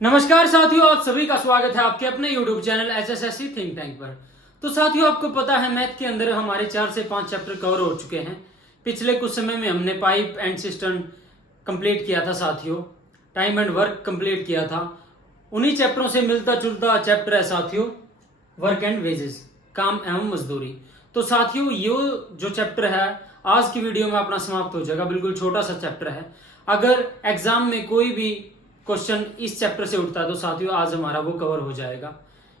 नमस्कार साथियों, आप सभी का स्वागत है आपके अपने YouTube channel HSSC think tank पर। तो साथियों, आपको पता है मैथ के अंदर हमारे 4 से 5 चैप्टर कवर हो चुके हैं। पिछले कुछ समय में हमने पाइप एंड सिस्टम कंप्लीट किया था साथियों, टाइम एंड वर्क कंप्लीट किया था। उन्हीं चैप्टरों से मिलता जुलता चैप्टर है साथियों, वर्क एंड वेजेस, काम एवं मजदूरी। तो साथियों, ये जो चैप्टर है आज की वीडियो में अपना समाप्त हो जाएगा। बिल्कुल छोटा सा चैप्टर है। अगर एग्जाम में कोई भी क्वेश्चन इस चैप्टर से उठता है तो साथियों आज हमारा वो कवर हो जाएगा।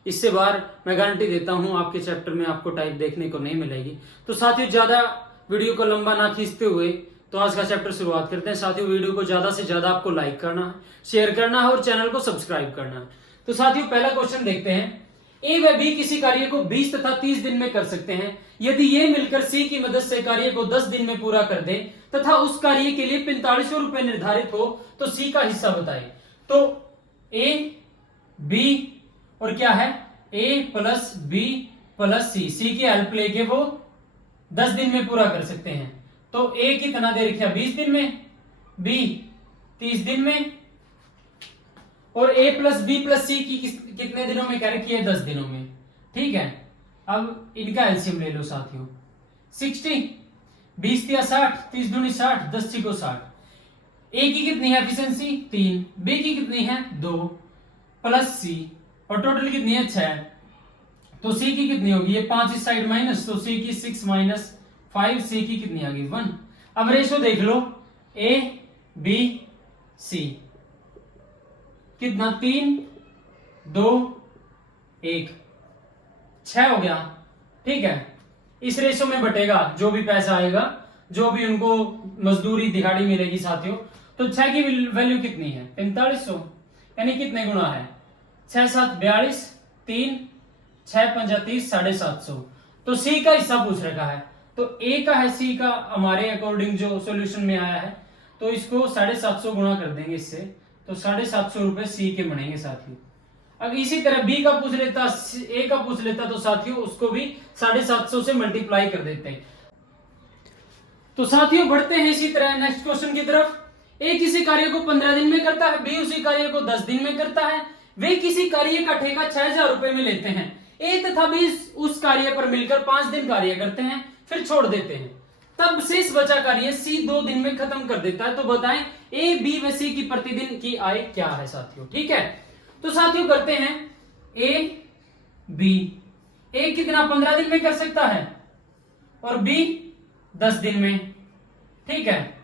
इससे बार मैं गारंटी देता हूं आपके चैप्टर में आपको टाइप देखने को नहीं मिलेगी। तो साथियों, ज्यादा वीडियो को लंबा ना खींचते हुए तो आज का चैप्टर शुरुआत करते हैं। साथियों, वीडियो को ज्यादा से ज्यादा आपको लाइक करना है, शेयर करना है और चैनल को सब्सक्राइब करना है। तो साथियों, पहला क्वेश्चन देखते हैं। ए व बी किसी कार्य को 20 तथा 30 दिन में कर सकते हैं। यदि ये मिलकर सी की मदद से कार्य को 10 दिन में पूरा कर दे तथा उस कार्य के लिए 4500 रुपए निर्धारित हो तो सी का हिस्सा बताए। तो ए बी और क्या है, ए प्लस बी प्लस सी, सी की हेल्प लेके वो 10 दिन में पूरा कर सकते हैं। तो ए कितना दे रखा, 20 दिन में, बी 30 दिन में, और ए प्लस बी प्लस सी की कितने दिनों में कह रखी है, 10 दिनों में। ठीक है, अब इनका एलसीएम ले लो साथियों। 60, 20 या 60, 30 दूनी 60, 10 सी को 60। ए की कितनी है एफिशिएंसी, 3, बी की कितनी है 2 प्लस सी, और टोटल कितनी है 6। तो सी की कितनी होगी, ये 5 इस साइड माइनस, तो सी की 6 माइनस 5, सी की कितनी आ गई 1। अब रेशो देख लो, ए बी सी कितना, 3 2 1, 6 हो गया। ठीक है, इस रेशो में बटेगा जो भी पैसा आएगा, जो भी उनको मजदूरी दिहाड़ी मिलेगी साथियों। तो 6 की वैल्यू कितनी है, 4500, यानी कितने गुना है, 6 7 42, 3 6 5 30, 750। तो सी का हिस्सा पूछ रखा है, तो ए का है सी का हमारे अकॉर्डिंग जो सॉल्यूशन में आया है, तो इसको 750 गुणा कर देंगे इससे, तो 750 रुपए सी के बनेंगे साथियों। अब इसी तरह बी का पूछ लेता, ए का पूछ लेता, तो साथियों उसको भी 750 से मल्टीप्लाई कर देते हैं। तो साथियों बढ़ते हैं इसी तरह नेक्स्ट क्वेश्चन की तरफ। ए किसी कार्य को 15 दिन में करता है, बी उसी कार्य को 10 दिन में करता है। वे किसी कार्य का ठेका 6000 रुपए में लेते हैं। ए तथा बी उस कार्य पर मिलकर 5 दिन कार्य करते हैं, फिर छोड़ देते हैं। तब शेष बचा कार्य सी 2 दिन में खत्म कर देता है। तो बताएं ए बी व सी की प्रतिदिन की आय क्या है साथियों। ठीक है, तो साथियों करते हैं ए बी। ए कितना 15 दिन में कर सकता है और बी 10 दिन में। ठीक है,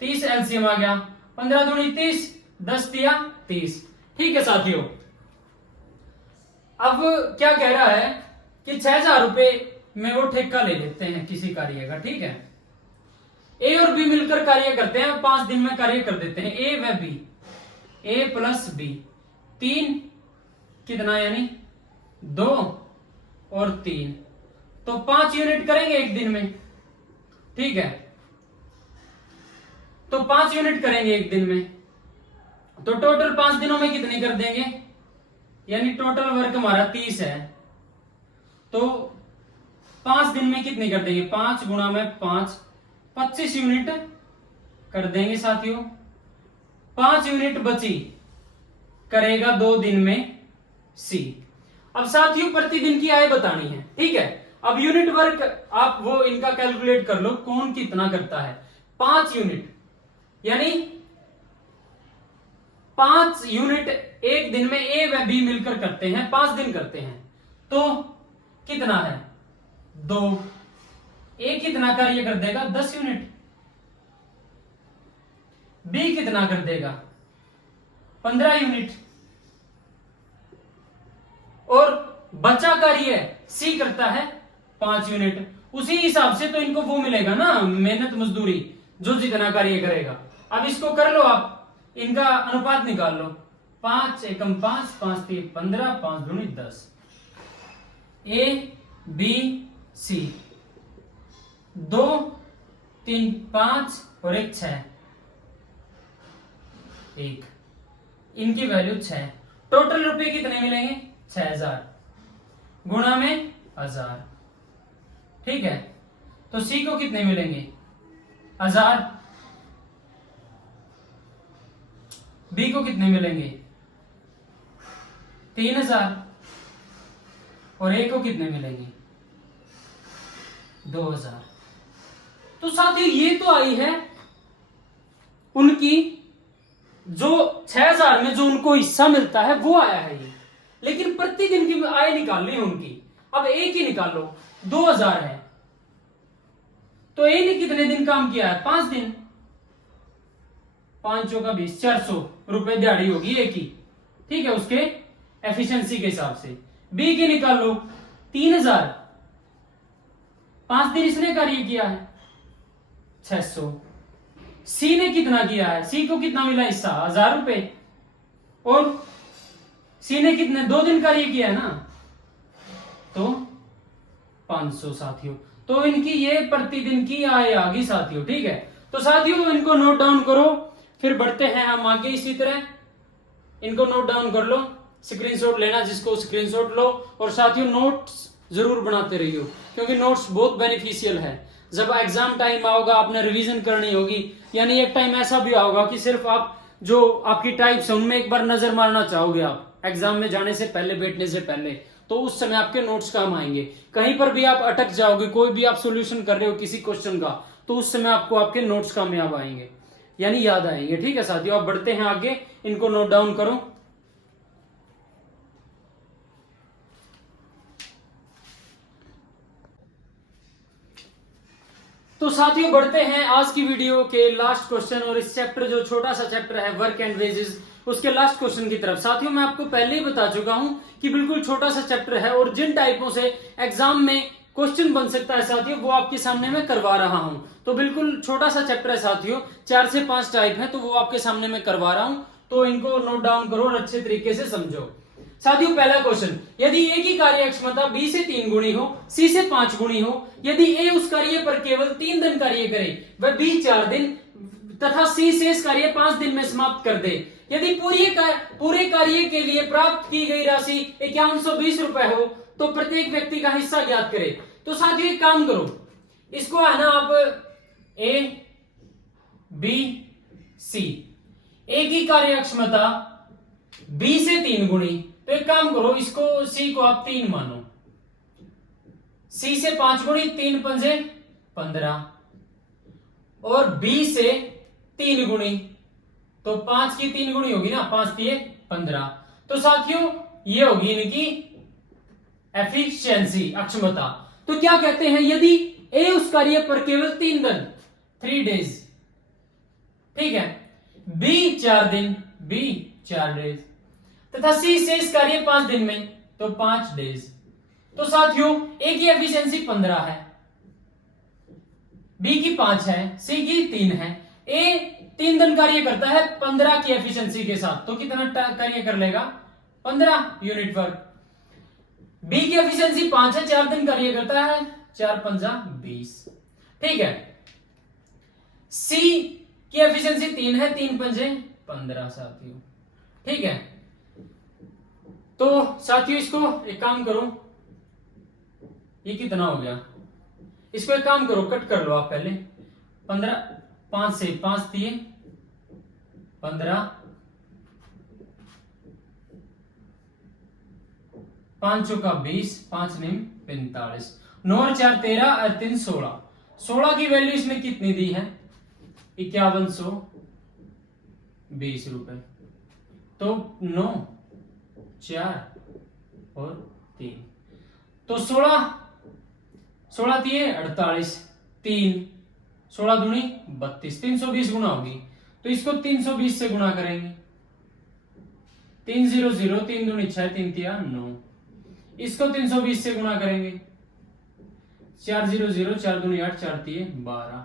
30 एलसीएम आ गया, 15 दूनी 30, 10 दिया 30। ठीक है साथियों, अब क्या कह रहा है कि 6000 रुपए में वो ठेका ले लेते हैं किसी कार्य का। ठीक है, ए और बी मिलकर कार्य करते हैं, 5 दिन में कार्य कर देते हैं ए व बी, ए प्लस बी, 3 कितना यानी 2 और 3, तो 5 यूनिट करेंगे एक दिन में। ठीक है, तो 5 यूनिट करेंगे एक दिन में, तो टोटल 5 दिनों में कितने कर देंगे, यानी टोटल वर्क हमारा 30 है, तो 5 दिन में कितने कर देंगे, 5 गुणा में 5, 25 यूनिट कर देंगे साथियों। 5 यूनिट बची, करेगा 2 दिन में सी। अब साथियों प्रतिदिन की आय बतानी है। ठीक है, अब यूनिट वर्क आप वो इनका कैलकुलेट कर लो, कौन कितना करता है। 5 यूनिट यानी 5 यूनिट एक दिन में ए व बी मिलकर करते हैं, 5 दिन करते हैं, तो कितना है 2। ए कितना कार्य कर देगा, 10 यूनिट। बी कितना कर देगा, 15 यूनिट। और बचा कार्य सी करता है 5 यूनिट। उसी हिसाब से तो इनको वो मिलेगा ना, मेहनत मजदूरी, जो जितना कार्य करेगा। अब इसको कर लो आप, इनका अनुपात निकाल लो, 5 एकम 5, 5 3 15, 5 दूनी 10। ए बी सी 2 3 5 और 1 6, 1, इनकी वैल्यू 6। टोटल रुपए कितने मिलेंगे, 6000 गुणा में 1000। ठीक है, तो सी को कितने मिलेंगे, 1000। बी को कितने मिलेंगे 3,000 और ए को कितने मिलेंगे 2,000। तो साथियों ये तो आई है उनकी जो 6,000 में जो उनको हिस्सा मिलता है वो आया है ये, लेकिन प्रतिदिन की आय निकालनी है उनकी। अब ए की निकालो, 2,000 है तो ए ने कितने दिन काम किया है 5 दिन, 5 चौका 20, 400 रुपए दिहाड़ी होगी ए की, ठीक है, उसके एफिशिएंसी के हिसाब से। बी की निकाल लो 3,000, 5 दिन इसने कार्य किया है 600। सी ने कितना किया है, सी को कितना मिला हिस्सा 1,000 रुपए, और सी ने कितने 2 दिन कार्य किया है ना तो 500 साथियों। तो इनकी ये प्रतिदिन की आय आ गई साथियों, ठीक है। तो साथियों इनको नोट डाउन करो, फिर बढ़ते हैं हम आगे। इसी तरह इनको नोट डाउन कर लो, स्क्रीनशॉट लेना जिसको स्क्रीनशॉट लो, और साथियों नोट्स जरूर बनाते रहियो क्योंकि नोट्स बहुत बेनिफिशियल है। जब एग्जाम टाइम आओगा आपने रिवीजन करनी होगी, यानी एक टाइम ऐसा भी आओगा कि सिर्फ आप जो आपकी टाइप्स है उनमें एक बार नजर मारना चाहोगे आप एग्जाम में जाने से पहले, बैठने से पहले, तो उस समय आपके नोट्स काम आएंगे। कहीं पर भी आप अटक जाओगे, कोई भी आप सॉल्यूशन कर रहे हो किसी क्वेश्चन का, तो उस समय आपको आपके नोट्स कामयाब आएंगे, यानी याद आएंगे, ठीक है साथियों। आप बढ़ते हैं आगे, इनको नोट डाउन करो। तो साथियों बढ़ते हैं आज की वीडियो के लास्ट क्वेश्चन, और इस चैप्टर जो छोटा सा चैप्टर है वर्क एंड वेजेस, उसके लास्ट क्वेश्चन की तरफ। साथियों मैं आपको पहले ही बता चुका हूं कि बिल्कुल छोटा सा चैप्टर है, और जिन टाइपों से एग्जाम में क्वेश्चन बन सकता है साथियों वो आपके सामने मैं करवा रहा हूं। तो बिल्कुल छोटा सा चैप्टर है साथियों, 4 से 5 टाइप है, तो वो आपके सामने मैं करवा रहा हूं। तो इनको नोट डाउन करो और अच्छे तरीके से समझो। साथियों पहला क्वेश्चन, यदि ए की कार्य क्षमता बी से 3 गुनी हो, सी से 5 गुनी हो, यदि ए उस कार्य पर केवल 3 दिन कार्य करे वह बी 4 दिन तथा सी शेष कार्य 5 दिन में समाप्त कर दे, यदि पूरे कार्य के लिए प्राप्त की गई राशि 5120 रुपए हो तो प्रत्येक व्यक्ति का हिस्सा ज्ञात करे। तो साथियों एक काम करो, इसको है ना आप ए बी सी, ए की कार्य क्षमता बी से 3 गुनी, तो एक काम करो इसको सी को आप 3 मानो, सी से 5 गुनी, 3 पंजे 15, और बी से 3 गुनी, तो 5 की 3 गुनी होगी ना, 5 दिए 15। तो साथियों ये होगी इनकी एफिशिएंसी अक्षमता। तो क्या कहते हैं, यदि ए उस कार्य पर केवल 3 दिन 3 डेज, ठीक है, बी 4 दिन बी 4 डेज तथा सी शेष कार्य 5 दिन में, तो 5 डेज। तो साथियों ए की एफिशिएंसी 15 है, बी की 5 है, सी की 3 है। ए 3 दिन कार्य करता है 15 की एफिशिएंसी के साथ, तो कितना कार्य कर लेगा 15 यूनिट वर्क। बी की एफिशिएंसी 5 है, 4 दिन कार्य करता है, 4 पंजा 20, ठीक है। सी की एफिशिएंसी 3 है, 3 पंजे 15 साथियों, ठीक है। तो साथियों इसको एक काम करो, ये कितना हो गया, इसको एक काम करो कट कर लो आप पहले, 15 5 से 5 दिए 15, 5 चौका 20, 5 निम 45, 9 और 4 13 और 3 16, 16 की वैल्यू इसमें कितनी दी है 5120 रुपए। तो 9 4 और 3, तो 16 दिए 48, 3 16 दूनी 32, 320 गुना होगी। तो इसको 320 से गुणा करेंगे, 3 0 0, 3 दूनी 6, 3 तिया 9, इसको 320 से गुणा करेंगे, 4 0 0, 4 दूनी 8, 4 तिये 12,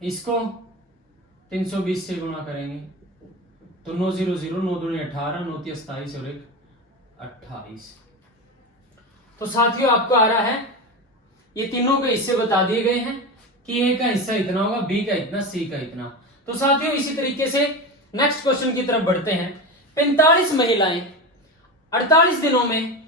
इसको 320 से गुणा करेंगे, तो 9 0 0, 9 दूनी 18, 9 तिया 27 और 1 28। तो साथियों आपको आ रहा है, ये तीनों के हिस्से बता दिए गए हैं कि ए का हिस्सा इतना होगा, बी का इतना, सी का इतना। तो साथियों इसी तरीके से नेक्स्ट क्वेश्चन की तरफ बढ़ते हैं। 45 महिलाएं 48 दिनों में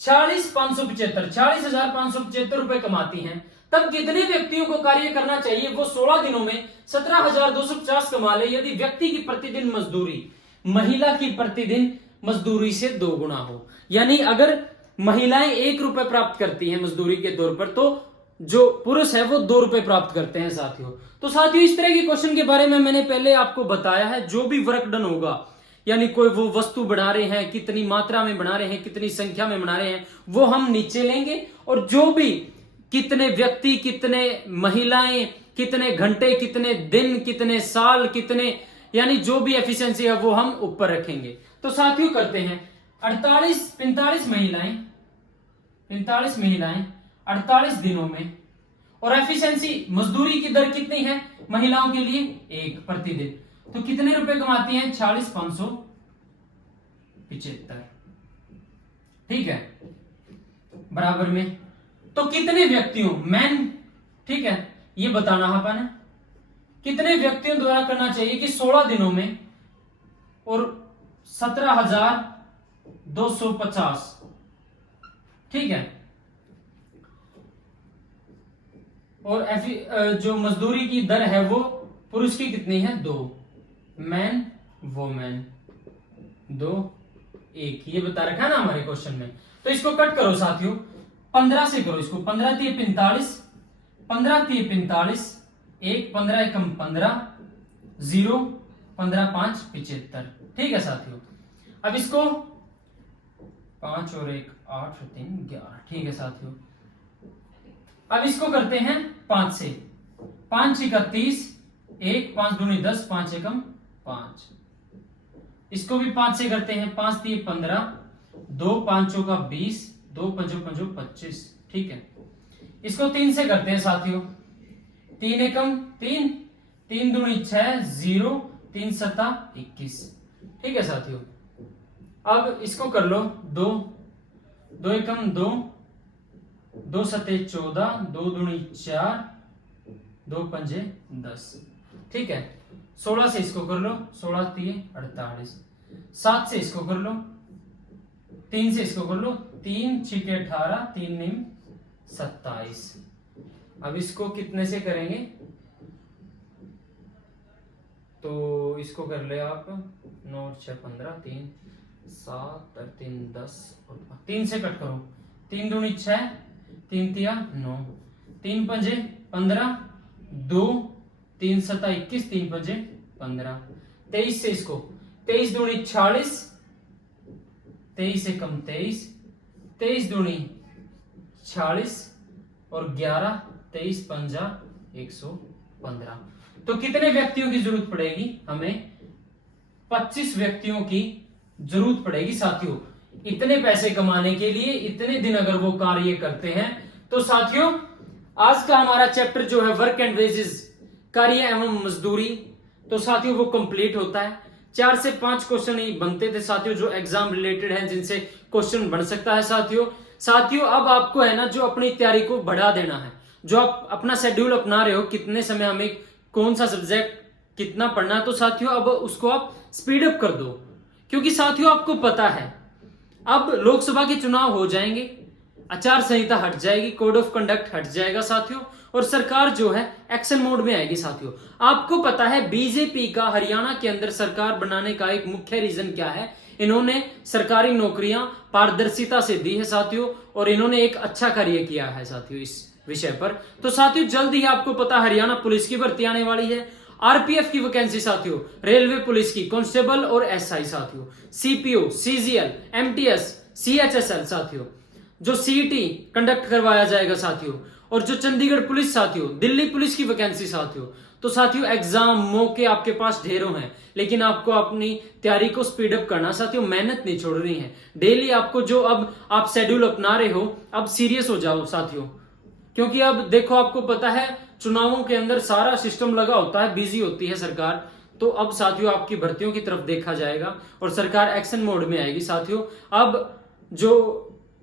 40,575 रुपए कमाती हैं, तब कितने व्यक्तियों को कार्य करना चाहिए वो 16 दिनों में 17,250 कमा ले, यदि व्यक्ति की प्रतिदिन मजदूरी, महिला की प्रतिदिन मजदूरी से 2 गुना हो। यानी अगर महिलाएं 1 रुपए प्राप्त करती हैं मजदूरी के तौर पर, तो जो पुरुष है वो 2 रुपए प्राप्त करते हैं साथियों। तो साथियों इस तरह के क्वेश्चन के बारे में मैंने पहले आपको बताया है। जो भी वर्क डन होगा, यानी कोई वो वस्तु बना रहे हैं, कितनी मात्रा में बना रहे हैं, कितनी संख्या में बना रहे हैं, वो हम नीचे लेंगे, और जो भी कितने व्यक्ति, कितने महिलाएं, कितने घंटे, कितने दिन, कितने साल, कितने, यानी जो भी एफिशिएंसी है वो हम ऊपर रखेंगे। तो साथियों करते हैं 45 महिलाएं 48 दिनों में, और एफिशिएंसी मजदूरी की दर कितनी है महिलाओं के लिए 1 प्रतिदिन, तो कितने रुपए कमाती हैं 46,575। ठीक है, बराबर में तो कितने व्यक्तियों, मैन, ठीक है, ये बताना है अपन कितने व्यक्तियों द्वारा करना चाहिए कि 16 दिनों में, और 17,250। ठीक है, और जो मजदूरी की दर है वो पुरुष की कितनी है 2, मैन वोमेन 2 1, ये बता रखा है ना हमारे क्वेश्चन में। तो इसको कट करो साथियों, 15 से करो इसको, 15 3 45, 15 3 45, 1 15 एकम 15, 0 15 5 75। ठीक है साथियों, अब इसको 5 और 1 8 और 3 11। ठीक है साथियों, अब इसको करते हैं 5 से, 5 6 30, 1 5 दूनी 10, 5 एकम 5। इसको भी 5 से करते हैं, 5 3 15, 2 5 चौका 20, 2 5 5 25। ठीक है, इसको 3 से करते हैं साथियों, 3 एकम 3, 3 दूनी 6, 0 3 7 21। ठीक है साथियों, अब इसको कर लो 2 2 एकम 2, 2 सते 14, 2 दूनी 4, 2 पंजे 10। ठीक है, 16 से इसको कर लो, 16 3 48, 7 से इसको कर लो, 3 से इसको कर लो, 3 6 18, 3 9 27। अब इसको कितने से करेंगे, तो इसको कर ले आप 9 6 15, 3 7 और 3 10, और 3 से कट करो, 3 दूनी 6, 3 तिया 9, 3 पंजे 15, 2 3 7 21, 3 पंजे 15। 23 से इसको, 23 दूनी 46, 23 एकम 23, 23 दूनी 46, और 11 23 पंजा 115। तो कितने व्यक्तियों की जरूरत पड़ेगी हमें, 25 व्यक्तियों की जरूरत पड़ेगी साथियों। इतने पैसे कमाने के लिए इतने दिन अगर वो कार्य करते हैं, तो साथियों आज का हमारा चैप्टर जो है वर्क एंड वेजेस, कार्य एवं मजदूरी, तो साथियों वो कंप्लीट होता है। 4 से 5 क्वेश्चन ही बनते थे साथियों जो एग्जाम रिलेटेड है, जिनसे क्वेश्चन बन सकता है साथियों। अब आपको है ना जो अपनी तैयारी को बढ़ा देना है, जो आप अपना शेड्यूल अपना रहे हो, कितने समय हमें कौन सा सब्जेक्ट कितना पढ़ना है, तो साथियों अब उसको आप स्पीड अप कर दो। क्योंकि साथियों आपको पता है अब लोकसभा के चुनाव हो जाएंगे, आचार संहिता हट जाएगी, कोड ऑफ कंडक्ट हट जाएगा साथियों, और सरकार जो है एक्शन मोड में आएगी साथियों। आपको पता है बीजेपी का हरियाणा के अंदर सरकार बनाने का एक मुख्य रीजन क्या है, इन्होंने सरकारी नौकरियां पारदर्शिता से दी है साथियों, और इन्होंने एक अच्छा कार्य किया है साथियों इस विषय पर। तो साथियों जल्द ही आपको पता हरियाणा पुलिस की भर्ती आने वाली है, आरपीएफ की वैकेंसी साथियों, रेलवे पुलिस की कांस्टेबल और एसआई साथियों, सीपीओ, सीजीएल, एमटीएस, सीएचएसएल साथियों, जो सीईटी कंडक्ट करवाया जाएगा साथियों, और जो चंडीगढ़ पुलिस साथियों, दिल्ली पुलिस की वैकेंसी साथियों। तो साथियों एग्जाम मौके आपके पास ढेरों हैं, लेकिन आपको अपनी तैयारी को स्पीड अप करना साथियों, मेहनत नहीं छोड़नी है। डेली आपको जो अब आप शेड्यूल अपना रहे हो, अब सीरियस हो जाओ साथियों, क्योंकि अब देखो आपको पता है चुनावों के अंदर सारा सिस्टम लगा होता है, बिजी होती है सरकार। तो अब साथियों आपकी भर्तियों की तरफ देखा जाएगा और सरकार एक्शन मोड में आएगी साथियों। अब जो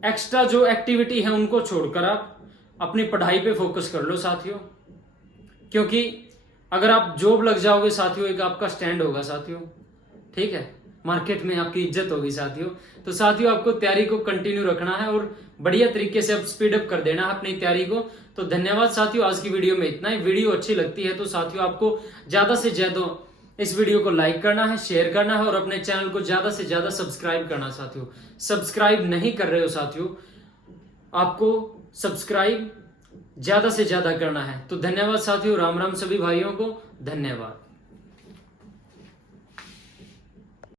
एक्स्ट्रा जो एक्टिविटी है उनको छोड़कर आप अपनी पढ़ाई पे फोकस कर लो साथियों, क्योंकि अगर आप जॉब लग जाओगे साथियों, एक आपका स्टैंड होगा साथियों, ठीक है, मार्केट में आपकी इज्जत होगी साथियों। तो साथियों आपको तैयारी को कंटिन्यू रखना है और बढ़िया तरीके से अब स्पीड अप कर देना है अपनी तैयारी को। तो धन्यवाद साथियों, आज की वीडियो में इतना ही। वीडियो अच्छी लगती है तो साथियों आपको ज्यादा से ज्यादा इस वीडियो को लाइक करना है, शेयर करना है और अपने चैनल को ज्यादा से ज्यादा सब्सक्राइब करना साथियों। सब्सक्राइब नहीं कर रहे हो साथियों, आपको सब्सक्राइब ज्यादा से ज्यादा करना है। तो धन्यवाद साथियों, राम राम सभी भाइयों को, धन्यवाद।